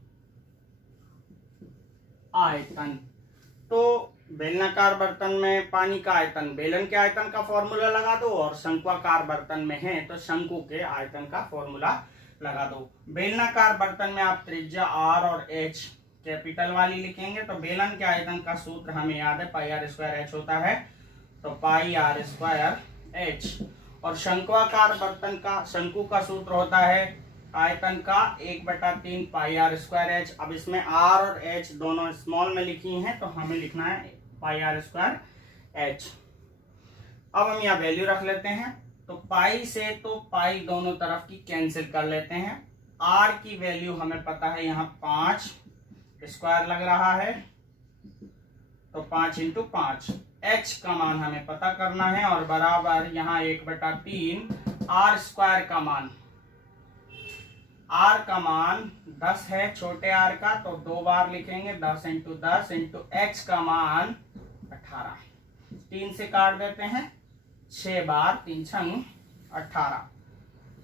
आयतन। तो बेलनाकार बर्तन में पानी का आयतन, बेलन के आयतन का फॉर्मूला लगा दो और शंक्वाकार बर्तन में है तो शंकु के आयतन का फॉर्मूला लगा दो। बेलनाकार बर्तन में आप त्रिज्या r और h कैपिटल वाली लिखेंगे। तो बेलन के आयतन का सूत्र हमें याद है, पाई आर स्क्वायर h होता है, तो पाई आर स्क्वायर h। और शंक्वाकार बर्तन का, शंकु का सूत्र होता है आयतन का 1/3 पाई आर स्क्वायर h। अब इसमें r और h दोनों स्मॉल में लिखी हैं तो हमें लिखना है पाई आर स्क्वायर h। अब हम यहाँ वैल्यू रख लेते हैं। तो पाई से तो पाई दोनों तरफ की कैंसिल कर लेते हैं। r की वैल्यू हमें पता है, यहाँ 5 स्क्वायर लग रहा है तो 5 × 5। h का मान हमें पता करना है और बराबर यहाँ 1/3 r स्क्वायर का मान, r का मान 10 है छोटे r का, तो 2 बार लिखेंगे 10 × 10 × h का मान 18। 3 से काट देते हैं, 6 बार 3 छंग 18।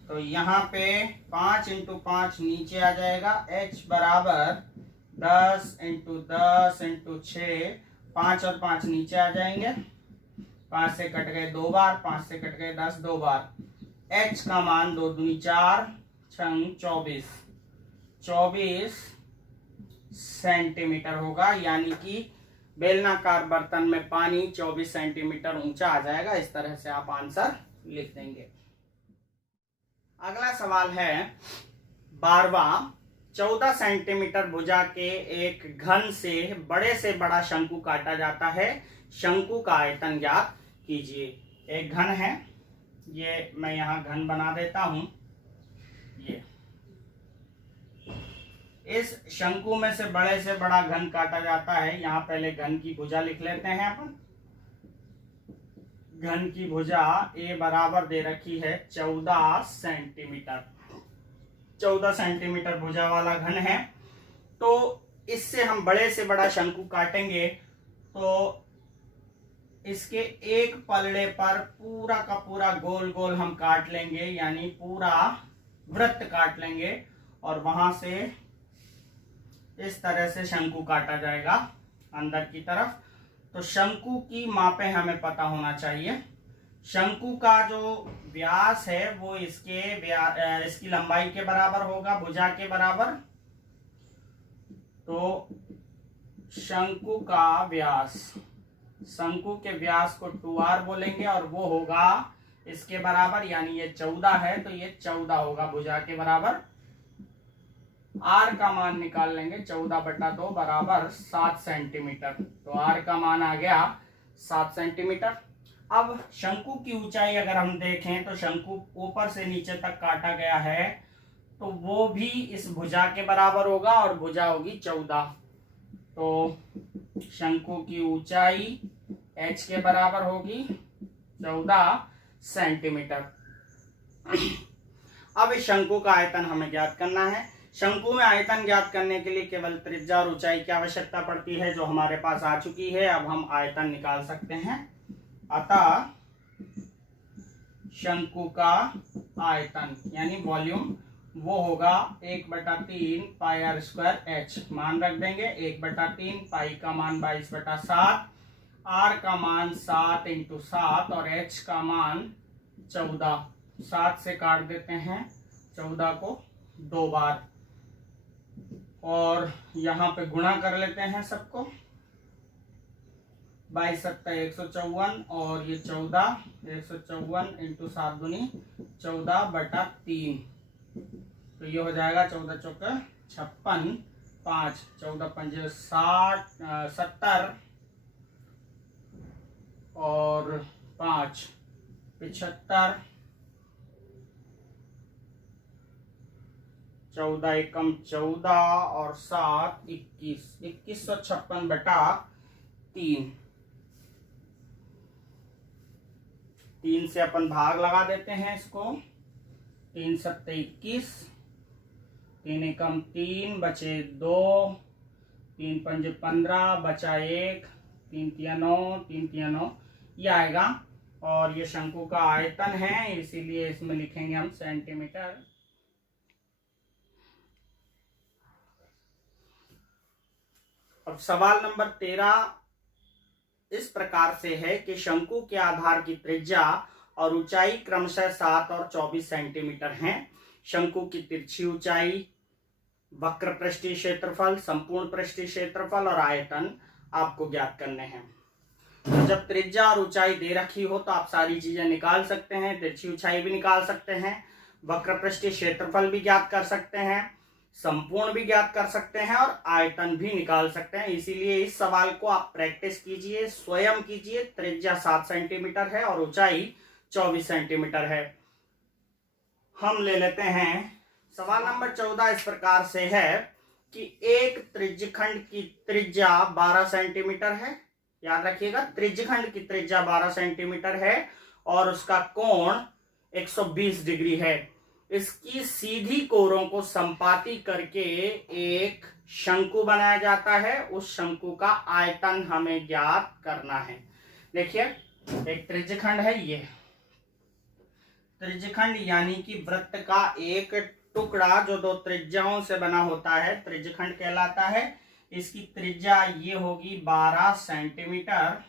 तो यहाँ पे 5 × 5 नीचे आ जाएगा, h बराबर 10 × 10 × 6, 5 और 5 नीचे आ जाएंगे, 5 से कट गए 2 बार, 5 से कट गए 10 2 बार। h का मान 2 दूनी 4 छंग 24 सेंटीमीटर होगा, यानी कि बेलनाकार बर्तन में पानी 24 सेंटीमीटर ऊंचा आ जाएगा। इस तरह से आप आंसर लिख देंगे। अगला सवाल है 12वां। 14 सेंटीमीटर भुजा के एक घन से बड़ा शंकु काटा जाता है, शंकु का आयतन ज्ञात कीजिए। एक घन है, ये मैं यहाँ घन बना देता हूं, ये इस शंकु में से बड़ा घन काटा जाता है। यहाँ पहले घन की भुजा लिख लेते हैं अपन। घन की भुजा ए बराबर दे रखी है 14 सेंटीमीटर। 14 सेंटीमीटर भुजा वाला घन है। तो इससे हम बड़े से बड़ा शंकु काटेंगे तो इसके एक पलड़े पर पूरा का पूरा गोल गोल हम काट लेंगे, यानी पूरा वृत्त काट लेंगे और वहां से इस तरह से शंकु काटा जाएगा अंदर की तरफ। तो शंकु की मापें हमें पता होना चाहिए। शंकु का जो व्यास है वो इसकी लंबाई के बराबर होगा, भुजा के बराबर। तो शंकु का व्यास, शंकु के व्यास को 2r बोलेंगे और वो होगा इसके बराबर, यानी ये 14 है तो ये 14 होगा भुजा के बराबर। r का मान निकाल लेंगे, 14/2 बराबर 7 सेंटीमीटर। तो r का मान आ गया 7 सेंटीमीटर। अब शंकु की ऊंचाई अगर हम देखें तो शंकु ऊपर से नीचे तक काटा गया है तो वो भी इस भुजा के बराबर होगा और भुजा होगी 14। तो शंकु की ऊंचाई h के बराबर होगी 14 सेंटीमीटर। अब इस शंकु का आयतन हमें ज्ञात करना है। शंकु में आयतन ज्ञात करने के लिए केवल त्रिज्या और ऊंचाई की आवश्यकता पड़ती है, जो हमारे पास आ चुकी है। अब हम आयतन निकाल सकते हैं। अतः शंकु का आयतन यानी वॉल्यूम वो होगा 1/3 पाई r स्क्वायर h। मान रख देंगे 1/3, पाई का मान 22/7, r का मान 7 × 7 और h का मान 14। 7 से काट देते हैं 14 को 2 बार और यहाँ पे गुणा कर लेते हैं सबको। 22 × 7 154 और ये 14, 154 × 7 दूनी 14/3। तो ये हो जाएगा 14 चौके 56, 5 14 पंजे 60 70 और 5 75, 14 एकम 14 और 7 21, 2156/3। 3 से अपन भाग लगा देते हैं इसको। 3 × 7 21, 3 एकम 3 बचे 2, 3 पंजे 15 बचा 1, 3 तिया 9, 3 तिया 9 ये आएगा। और ये शंकु का आयतन है, इसीलिए इसमें लिखेंगे हम सेंटीमीटर। अब सवाल नंबर 13 इस प्रकार से है कि शंकु के आधार की त्रिज्या और ऊंचाई क्रमशः 7 और 24 सेंटीमीटर हैं। शंकु की तिरछी ऊंचाई, वक्र पृष्ठीय क्षेत्रफल, संपूर्ण पृष्ठीय क्षेत्रफल और आयतन आपको ज्ञात करने हैं। तो जब त्रिज्या और ऊंचाई दे रखी हो तो आप सारी चीजें निकाल सकते हैं। तिरछी ऊंचाई भी निकाल सकते हैं, वक्र पृष्ठीय क्षेत्रफल भी ज्ञात कर सकते हैं, संपूर्ण भी ज्ञात कर सकते हैं और आयतन भी निकाल सकते हैं। इसीलिए इस सवाल को आप प्रैक्टिस कीजिए, स्वयं कीजिए। त्रिज्या 7 सेंटीमीटर है और ऊंचाई 24 सेंटीमीटर है। हम ले लेते हैं सवाल नंबर 14 इस प्रकार से है कि एक त्रिज्यखंड की त्रिज्या 12 सेंटीमीटर है। याद रखिएगा, त्रिज्यखंड की त्रिज्या 12 सेंटीमीटर है और उसका कोण 120 डिग्री है। इसकी सीधी कोरों को संपाती करके एक शंकु बनाया जाता है। उस शंकु का आयतन हमें ज्ञात करना है। देखिए, एक त्रिज्यखंड है, ये त्रिज्यखंड यानी कि वृत्त का एक टुकड़ा जो 2 त्रिज्याओं से बना होता है, त्रिज्यखंड कहलाता है। इसकी त्रिज्या ये होगी 12 सेंटीमीटर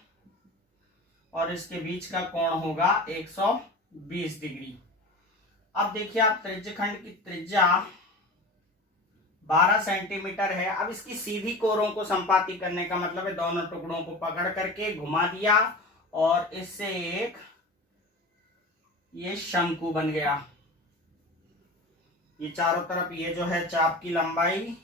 और इसके बीच का कोण होगा 120 डिग्री। अब देखिए आप, त्रिज्यखंड की त्रिज्या 12 सेंटीमीटर है। अब इसकी सीधी कोरों को संपाती करने का मतलब है दोनों टुकड़ों को पकड़ करके घुमा दिया और इससे एक ये शंकु बन गया। ये चारों तरफ, ये जो है चाप की लंबाई,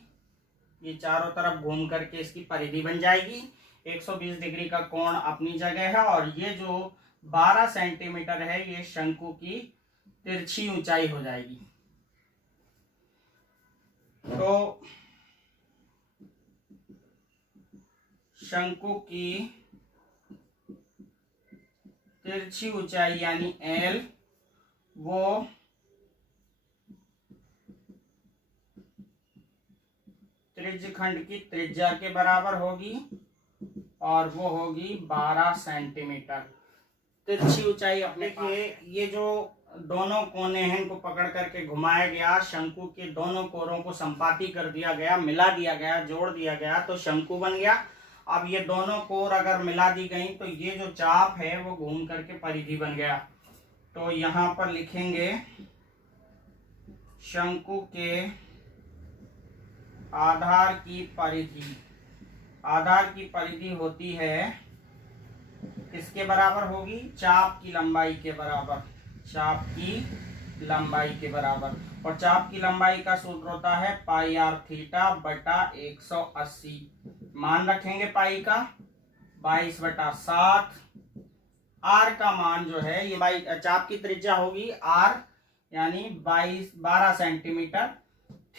ये चारों तरफ घूम करके इसकी परिधि बन जाएगी। 120 डिग्री का कोण अपनी जगह है और ये जो 12 सेंटीमीटर है ये शंकु की तिरछी ऊंचाई हो जाएगी। तो शंकु की तिरछी ऊंचाई यानी L वो त्रिज्यखंड की त्रिज्या के बराबर होगी और वो होगी 12 सेंटीमीटर। तिरछी ऊंचाई अपने देखिए, ये जो दोनों कोने हैं इनको पकड़ करके घुमाया गया, शंकु के दोनों कोरों को संपाती कर दिया गया, मिला दिया गया, जोड़ दिया गया तो शंकु बन गया। अब ये दोनों कोर अगर मिला दी गई तो ये जो चाप है वो घूम करके परिधि बन गया। तो यहां पर लिखेंगे शंकु के आधार की परिधि। आधार की परिधि होती है किसके बराबर होगी? चाप की लंबाई के बराबर। चाप की लंबाई के बराबर। और चाप की लंबाई का सूत्र होता है पाई आर थीटा बटा 180। मान रखेंगे पाई का 22/7। आर का मान जो है ये चाप की त्रिज्या होगी आर यानी 12 सेंटीमीटर।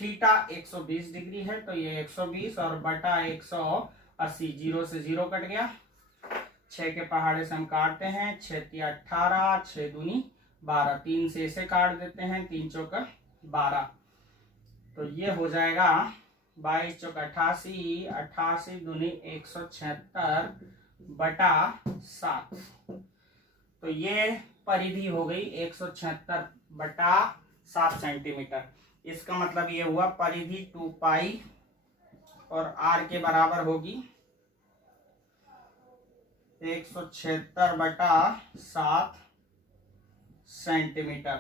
थीटा 120 डिग्री है तो ये 120 और बटा 180, 0 से 0 कट गया। 6 के पहाड़े से हम काटते हैं, 6 × 18, 6 दूनी 12, 3 से इसे काट देते हैं, 3 चौका 12। तो ये हो जाएगा 22 चौका 88, 88 दूनी 176 बटा 7। तो ये परिधि हो गई 176 बटा 7 सेंटीमीटर। इसका मतलब ये हुआ परिधि 2 पाई और आर के बराबर होगी 176 बटा 7 सेंटीमीटर।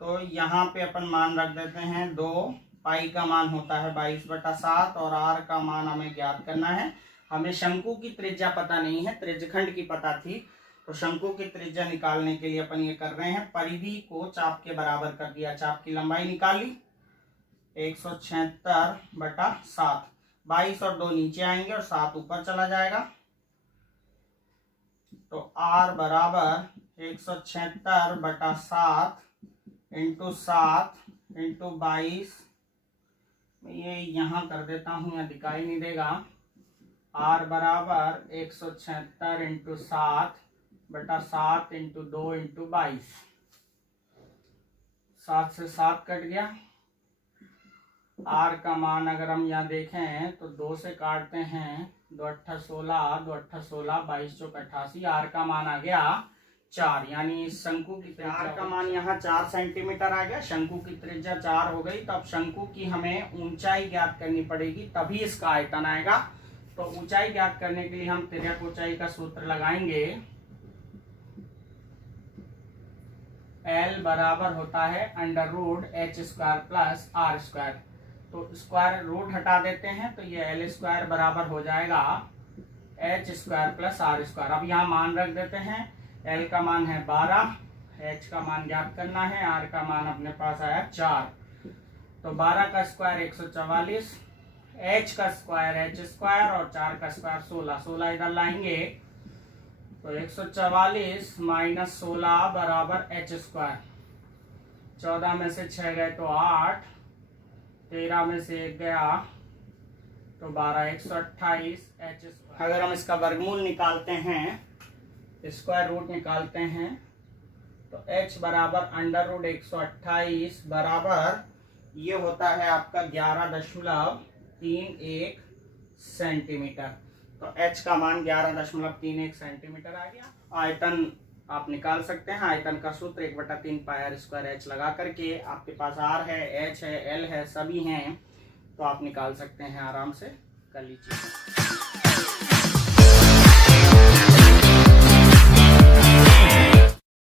तो यहाँ पे अपन मान रख देते हैं 2। पाई का मान होता है 22/7 और आर का मान हमें ज्ञात करना है। हमें शंकु की त्रिज्या पता नहीं है, त्रिज्यखंड की पता थी। तो शंकु की त्रिज्या निकालने के लिए अपन ये कर रहे हैं, परिधि को चाप के बराबर कर दिया, चाप की लंबाई निकाली 176/7। 22 और 2 नीचे आएंगे और 7 ऊपर चला जाएगा। तो R बराबर 176/7 इंटू 7 इंटू 22। ये यहां कर देता हूं, यहाँ दिखाई नहीं देगा। R बराबर 176 इंटू 7/7 इंटू 2 इंटू 22। 7 से 7 कट गया। R का मान अगर हम यहाँ देखें तो 2 से काटते हैं, 2 8 16, 2 8 16, 22 चौक 88। R का मान आ गया 4, यानी शंकु की त्रिज्या का मान यहाँ 4 सेंटीमीटर आ गया। शंकु की त्रिज्या 4 हो गई। तो अब शंकु की हमें ऊंचाई ज्ञात करनी पड़ेगी, तभी इसका आयतन आएगा। तो ऊंचाई ज्ञात करने के लिए हम तिर्यक ऊंचाई का सूत्र लगाएंगे। L बराबर होता है √h² प्लस r²। तो स्क्वायर रूट हटा देते हैं तो ये L² बराबर हो जाएगा h² प्लस r²। अब यहाँ मान रख देते हैं। L का मान है 12, h का मान ज्ञात करना है, r का मान अपने पास आया 4। तो 12 का स्क्वायर 144, h का स्क्वायर h² और 4 का स्क्वायर 16। 16 इधर लाएंगे तो 144 माइनस 16 बराबर h²। 14 में से 6 गए तो 8, 13 में से 1 गया तो 12, 128 h²। अगर हम इसका वर्गमूल निकालते हैं, स्क्वायर रूट निकालते हैं तो h बराबर √128 बराबर ये होता है आपका 11.31 सेंटीमीटर। तो h का मान 11.31 सेंटीमीटर आ गया। आयतन आप निकाल सकते हैं। आयतन का सूत्र 1/3 πr² h लगा करके, आपके पास r है, h है, l है, सभी हैं, तो आप निकाल सकते हैं, आराम से कर लीजिए।